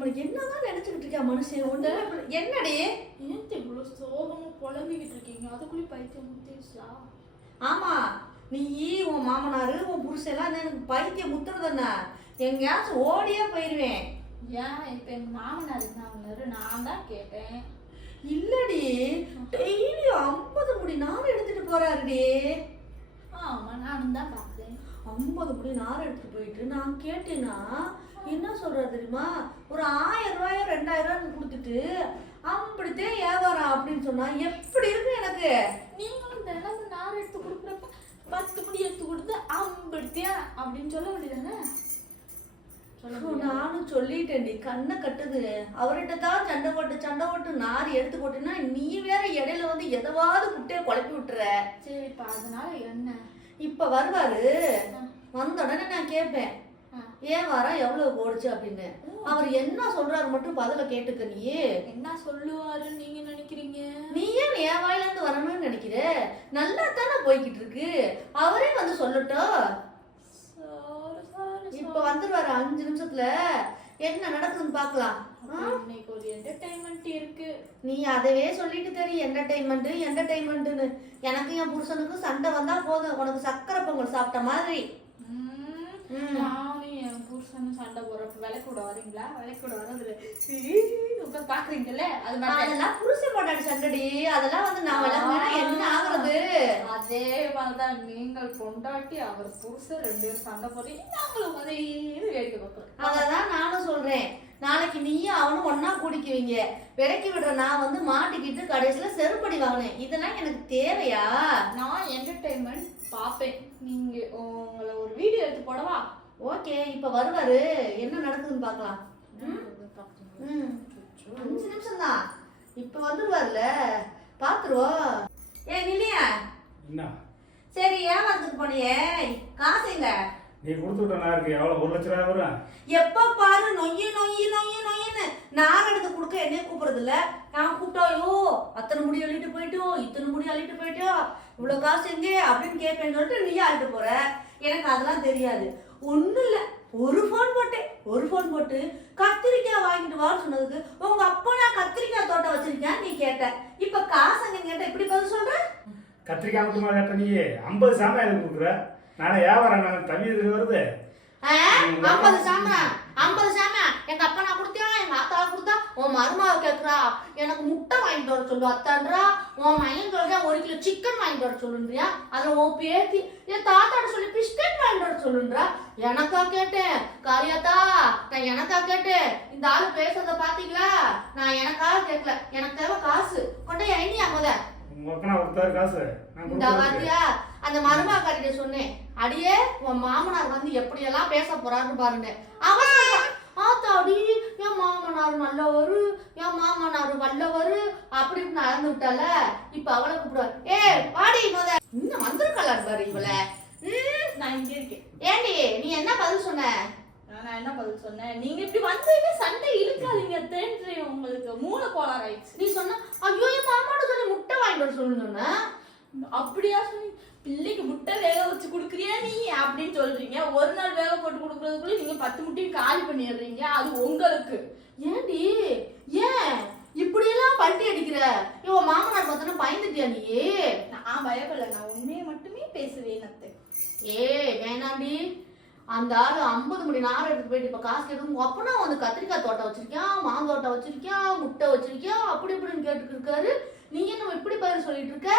நம்மளுக்கு என்னதான் நினைச்சுக்கிட்டு இருக்கா மனுஷன்? ஒண்ணு என்னடி? ஏன் இவ்வளோ சோகமா புலம்பிக்கிட்டு இருக்கீங்க? அதுக்குள்ளே பைத்தியம் முத்திருச்சா? ஆமா. நீ உன் மாமனாரு உன் புருஷெல்லாம் எனக்கு பைத்தியம் முத்துறதுன்னா எங்கேயாச்சும் ஓடியே போயிருவேன். ஏன்? இப்போ எங்கள் மாமனார் இருந்தாங்க நான் தான் கேட்டேன். இல்லடி. டெய்லி ஐம்பது முடி நார் எடுத்துட்டு போறாருடி. ஆமாம் நானும் தான் பார்த்தேன் ஐம்பது முடி நார் எடுத்துட்டு போயிட்டு நான் கேட்டேன்னா என்ன சொல்றது தெரியுமா? ஒரு ஆயிரம் ரூபாயோ ரெண்டாயிரம் ரூபாய் கொடுத்துட்டு அப்படித்தான் வியாபாரம் அப்படின்னு சொன்னா எப்படி இருக்கு எனக்கு? நீங்களும் தினமும் நார் எடுத்து கொடுக்குறப்ப பத்து முடி எடுத்து கொடுத்து அம்பிடுத்தியா அப்படின்னு சொல்ல வேண்டியதானே. நானும் சொல்லிட்டேன்டி கண்ணை கட்டுது. அவர்கிட்ட தான் சண்டை போட்டு சண்டை போட்டு நார் எடுத்து போட்டுன்னா நீ வேற இடையில வந்து எதவாவது குட்டையை குழப்பி விட்டுற. சரிப்பா அதனால என்ன? இப்ப வருவாரு. வந்த உடனே நான் கேட்பேன். ஏன் வாரம் எவ்வளவு போடுச்சு அப்படின்னு. அவர் என்ன சொல்றாரு மட்டும் பதில கேட்டுக்க நீ என்ன சொல்லுவாருன்னு நீங்க நினைக்கிறீங்க? நீ ஏன் என் வாயில இருந்து வரணும்னு நினைக்கிற? நல்லா தானே போய்கிட்டு இருக்கு அவரே வந்து சொல்லட்டும் இப்ப வந்துருவாரு அஞ்சு நிமிஷத்துல. என்ன நடக்குதுன்னு பார்க்கலாம் ஆ? இன்னைக்கு ஒரு என்டர்டைன்மெண்ட் இருக்கு. நீ அதவே சொல்லிட்டு தெரியும் என்டர்டைன்மெண்ட் என்டர்டைன்மெண்ட்னு எனக்கு என் புருஷனுக்கும் சண்டை வந்தா போதும். உனக்கு சக்கரை பொங்கல் சாப்பிட்ட மாதிரி. ம், புருஷனும் சண்டை போடுறப்ப விலைக்கு விட வரீங்களா? விலைக்கு விட வரதுல உட்காந்து பாக்குறீங்கல்ல? அது மாதிரி அதெல்லாம் புருஷன் பொண்டாட்டி சண்டடி. அதெல்லாம் வந்து நான் என்ன ஆகுறது? அதே மாதிரிதான் நீங்கள் பொண்டாட்டி அவர் புருஷன் ரெண்டு பேரும் சண்டை போடுறீங்க நாங்களும் அதே வேடிக்கை பார்க்குறோம் அததான் நானும் சொல்றேன். நாளைக்கு நீயும் அவனும் ஒன்னா குடிக்குவீங்க. விலைக்கு விடுற நான் வந்து மாட்டிக்கிட்டு கடைசியில செருப்படி வாங்கினேன். இதெல்லாம் எனக்கு தேவையா? நான் என்டர்டைன்மெண்ட் பார்ப்பேன். நீங்க உங்களை ஒரு வீடியோ எடுத்து போடவா? ஓகே இப்ப வருவாரு. என்ன நடக்குதுன்னு பார்க்கலாம். ம்? அஞ்சு நிமிஷம் தான் இப்ப வந்துருவார்ல. பாத்துருவோம். ஏ நிலையா என்ன? சரி ஏமாத்துக்கு போனியே. காசு எங்க? நீ கொடுத்து விட்ட நாருக்கு எவ்வளோ ஒரு லட்ச ரூபாய் வரும். எப்ப பாரு நொய்யு நொய்யு நொய்யு நொய்யுன்னு. நான் எடுத்து கொடுக்க என்னைய கூப்பிடுறது இல்ல நான் கூப்பிட்டாயோ அத்தனை முடி அள்ளிட்டு போயிட்டோ இத்தனை முடி அள்ளிட்டு போயிட்டோ இவ்வளவு காசு எங்கே அப்படின்னு கேட்பேன்னு சொல்லிட்டு நீ அள்ளிட்டு போற? எனக்கு அதெல்லாம் தெரியாது. ஒன்றும் இல்லை. ஒரு ஃபோன் போட்டேன். ஒரு ஃபோன் போட்டு கத்திரிக்காய் வாங்கிட்டு வான்னு சொன்னதுக்கு உங்க அப்பா நான் கத்திரிக்காய் தோட்டம் வச்சிருக்கேன் நீ கேட்ட. இப்ப காசு எங்க கேட்ட இப்படி பதில் சொல்ற? கத்திரிக்காய் மட்டுமா கேட்ட நீ? ஐம்பது சாமான் கொடுக்குற. நானே வியாபாரம் நான் தம்பி இதுக்கு வருது? ஐம்பது சாமா ஐம்பது சாமா. எங்க அப்பா நான் கொடுத்தியா எங்க அத்தா கொடுத்தா உன் மருமாவை கேக்குறா. எனக்கு முட்டை வாங்கிட்டு வர சொல்லு அத்தான்றா. உன் மையன் சொல்றா ஒரு கிலோ சிக்கன் வாங்கிட்டு வர சொல்லுன்றியா? அதுல உன் பேத்தி என் தாத்தாட்ட சொல்லி பிஸ்கட் வாங்கிட்டு வர சொல்லுன்றா? எனக்கா கேட்டேன். காரியாத்தா நான் எனக்கா கேட்டேன். இந்த ஆளு பேசுறத பாத்தீங்களா? நான் எனக்காக கேட்கல எனக்கு தேவை காசு. கொண்டே ஐநி அம்மத காசு. இந்த வாத்தியா அந்த மருமகாரிட்ட சொன்னேன் அடியே உன் மாமனார் வந்து எப்படி எல்லாம் பேச போறாருன்னு பாருங்க அவன் சொல்றான், ஆத்தாடி என் மாமனார் நல்லவரு என் மாமனார் வல்லவரு. அப்படி இப்படின்னு அளந்து விட்டால இப்ப அவளை கூப்பிடுவார் ஏ பாடி முத. இன்னும் வந்திருக்கலாம் பாரு இவள. நான் இங்கே இருக்கேன். ஏண்டி நீ என்ன பதில் சொன்ன? நான் என்ன பதில் சொன்னேன்? நீங்க இப்படி வந்தீங்க சண்டை இழுக்காதீங்க தேன்றி உங்களுக்கு மூளை கோளாறு ஆயிடுச்சு நீ சொன்ன ஐயோ என் மாமாட்ட சொல்லி முட்டை வாங்கிட்டு வர சொல்லு சொன்ன. அப்படியா சொல்லி பிள்ளைக்கு முட்டை வேக வச்சு கொடுக்குறியா நீ அப்படின்னு சொல்றீங்க. ஒரு நாள் வேக போட்டு கொடுக்கறதுக்குள்ள நீங்க பத்து முட்டையும் காலி பண்ணிடுறீங்க. அது உங்களுக்கு. ஏன்டி? ஏன்? இப்படியெல்லாம் பல்ட்டி அடிக்கிற? இவன் மாமனார் பார்த்தனா பயந்துட்டியா நீ? நான் பயப்படல. நான் உண்மையை மட்டுமே பேசுவேன் அத்தை. ஏ வேணாண்டி. அந்த ஆளு ஐம்பது மணி நேரம் எடுத்து போயிட்டு இப்ப காசு கேட்டு உங்க அப்பனா வந்து கத்திரிக்காய் தோட்டம் வச்சிருக்கியா? மாந்தோட்டம் வச்சிருக்கியா? முட்டை வச்சிருக்கியா? அப்படி இப்படின்னு கேட்டுட்டு இருக்காரு. நீ என்ன இப்படி பதில் சொல்லிட்டு இருக்க?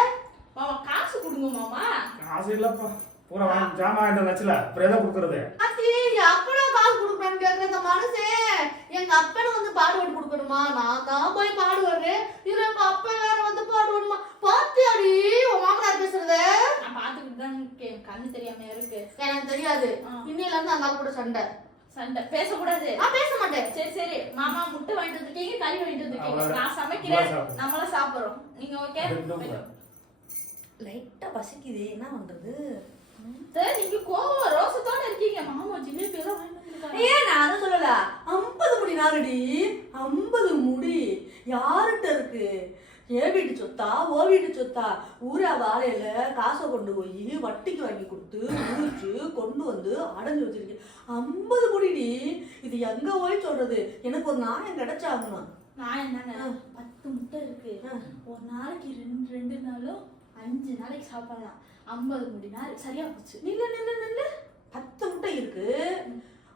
மாமா காசு கொடுங்க மாமா. காசு இல்லப்பா. பூரா வாங்கி ஜாமான் வாங்கிட்டு வச்சுல அப்புறம் எதை கொடுக்குறது? அத்தி அப்பனா காசு கொடுக்குறான்னு கேக்குற இந்த மனுஷன் எங்க அப்பனை வந்து பாடுபட்டு கொடுக்கணுமா? நான் தான் போய் பாடுவாரு இதுல எங்க அப்பா வேற வந்து பாடுவானுமா பாத்தியாடி உன் மாமனார் பேசுறத? நான் தான் இருக்கேன் கண்ணு தெரியாம இருக்கு. எனக்கு தெரியாது. இன்னையில இருந்து அந்த ஆள் கூட சண்டை. சண்டை. பேசக்கூடாது. நான் பேச மாட்டேன். சரி சரி. மாமா முட்டை வாங்கிட்டு வந்திருக்கீங்க கறி வாங்கிட்டு வந்திருக்கீங்க. அவ்வளவுதான். நான் சமைக்கிறேன். நம்மளா சாப்பிடுறோம். நம்மளாம் சாப்பிடுறோம். நீங்க ஓகே லைட்டா பசிக்குது என்ன பண்றது? சரி, நீங்க கோவம் ரோசத்தோட இருக்கீங்க. மாமா ஜிலேபி எல்லாம் ஏன் நான் அதை சொல்லல. ஐம்பது முடி நாரடி. ஐம்பது முடி. யார்கிட்ட இருக்கு? என் வீட்டு சொத்தா? ஓ வீட்டு சொத்தா? ஊரா வாழையில காசை கொண்டு போய் வட்டிக்கு வாங்கி கொடுத்து உரிச்சு கொண்டு வந்து அடைஞ்சு வச்சிருக்கேன். ஐம்பது கோடிடி இது எங்க போய் சொல்றது? எனக்கு ஒரு நாயம் கிடைச்சாகணும். நான் என்னங்க ஆ. பத்து முட்டை இருக்கு. ஒரு நாளைக்கு ரெண்டு ரெண்டு நாளும் அஞ்சு நாளைக்கு சாப்பிடலாம். ஐம்பது முடி நாள் சரியா போச்சு. நில்லு நில்லு நில்லு. பத்து முட்டை இருக்கு.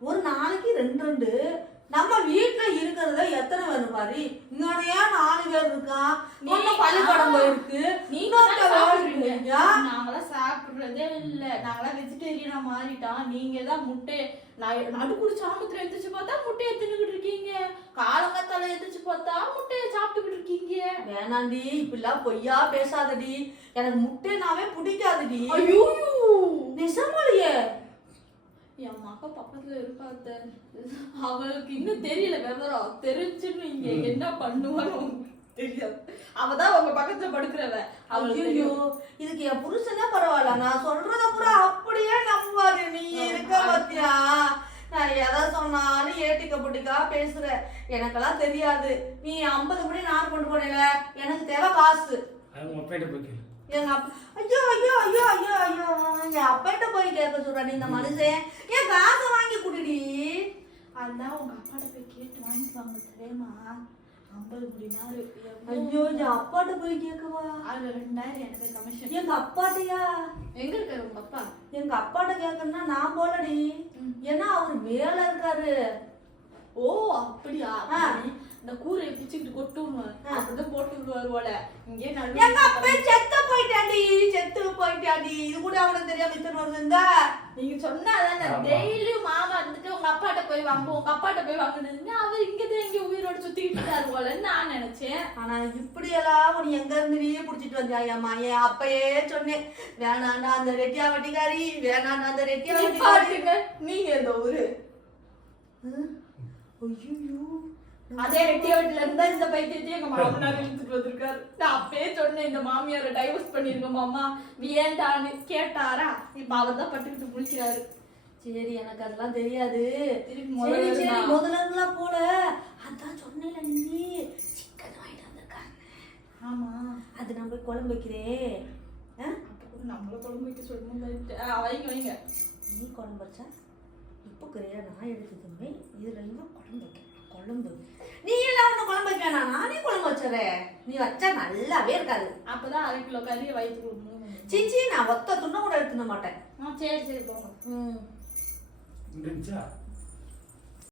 ஒரு நாளைக்கு ரெண்டு ரெண்டு நம்ம வீட்டுல இருக்கிறத எத்தனை வேணும் பாரு? இங்கனையா நாலு பேர் இருக்கான் ஒண்ணு பள்ளிக்கூடம் போயிருக்கு. நீங்க. நாங்களாம் சாப்பிடுறதே இல்ல. நாங்களாம் வெஜிடேரியனா மாறிட்டோம். நீங்க தான் முட்டை நடு- நடுக்குடி சாமத்துல எந்திரிச்சு பார்த்தா முட்டையை தின்னுகிட்டு இருக்கீங்க. காலங்காத்தால எந்திரிச்சு பார்த்தா முட்டையை சாப்பிட்டுக்கிட்டு இருக்கீங்க. வேணாண்டி இப்படிலாம் பொய்யா பேசாதடி. எனக்கு முட்டைனாவே பிடிக்காதுடி. ஐயோ நிஜமாலையே. என் மக பக்கத்துல இருக்காத்த. அவளுக்கு இன்னும் தெரியல விவரம். தெரிஞ்சுன்னு இங்க என்ன பண்ணுவான்னு உங்களுக்கு தெரியாது அவதான் உங்க பக்கத்துல படுக்கிறவ. அவளுக்கு ஐயோ. இதுக்கு என் புருஷனே பரவாயில்ல. நான் சொல்றத பூரா அப்படியே நம்புவாரு நீ இருக்க பாத்தியா? நான் எதை சொன்னாலும் ஏட்டிக்க புட்டிக்கா பேசுற. எனக்கெல்லாம் தெரியாது. நீ ஐம்பது மணி நான் கொண்டு போனேல. எனக்கு தேவை காசு. எங்க அப்பா ஐயோ ஐயோ ஐயோ ஐயோ ஐயோ. என் அப்பாட்ட போய் கேட்க சொல்றாடி இந்த மனுஷன். ஏன் காசை வாங்கி குடுடி. அதான் உங்க அப்பாட்ட போய் கேட்டு வாங்கிக்குவாங்க தெரியுமா? ஐம்பது முடி நாள். ஐயோ என் அப்பாட்ட போய் கேட்கவா? அது ரெண்டாயிரம் எனக்கு கமிஷன் எங்க அப்பாட்டையா? எங்க இருக்காரு உங்க அப்பா? எங்க அப்பாட்ட கேட்கணும்னா நான் போலடி. ஏன்னா அவர் வேலை இருக்காரு. ஓ அப்படியா. இந்த கூரையை பிச்சுக்கிட்டு கொட்டுவோம் அப்படிதான் போட்டு விடுவாரு போல. இங்கே எங்க அப்பா செத்து போயிட்டாண்டி செத்து போயிட்டாண்டி இது கூட அவனுக்கு தெரியாம இத்தனை இருந்தா நீங்க சொன்னாதானே. டெய்லியும் மாமா வந்துட்டு உங்க அப்பாட்ட போய் வாங்க உங்க அப்பாட்ட போய் வாங்கினதுங்க அவர் இங்கதான் இங்க உயிரோட சுத்திக்கிட்டு போலன்னு நான் நினைச்சேன். ஆனா இப்படி எல்லாம் உனி எங்க இருந்து நீ புடிச்சிட்டு வந்தியாயம்மா என் அப்பயே சொன்னேன் வேணாண்டா அந்த ரெட்டியா வட்டிக்காரி வேணாண்டா அந்த ரெட்டியா வட்டிக்காரி நீங்க இந்த ஊரு? ஐயோ அதே ரெட்டிய வீட்டுல இருந்தா இந்த பைத்தியத்தையும் எங்க மாமனார் இழுத்துட்டு வந்திருக்காரு. நான் அப்பயே சொன்னேன் இந்த மாமியாரை டைவர்ஸ் பண்ணிருங்க மாமா. ஏன்டான்னு கேட்டாரா? இப்ப அவர் தான் பட்டுக்கிட்டு முடிக்கிறாரு சரி எனக்கு அதெல்லாம் தெரியாது. திருப்பி முதல்ல போல அதான் சொன்னேன்ல நீ சிக்கன் வாங்கிட்டு வந்திருக்காங்க ஆமா அது நான் போய் குழம்பு வைக்கிறேன் ஆ? அப்ப கூட நம்மள குழம்பு வைக்க சொல்லணும் வைங்க வைங்க. நீ குழம்பு வச்சா இப்போ கிரையா? நான் எடுத்து திம்பேன் இதுல எல்லாம் குழம்பு வைக்கிறேன் குழம்பு. நீ எல்லாம் ஒன்றும் குழம்பு வைக்க வேணாம். நானே குழம்பு வச்சுறேன் நீ வச்சா நல்லாவே இருக்காது. அப்பதான் அரை கிலோ கறியை வயிற்று கொடுக்கணும். சீச்சி நான் ஒத்த துண்ணை கூட எடுத்துட மாட்டேன். ஆ சரி சரி போங்க. ம். இருந்துச்சா?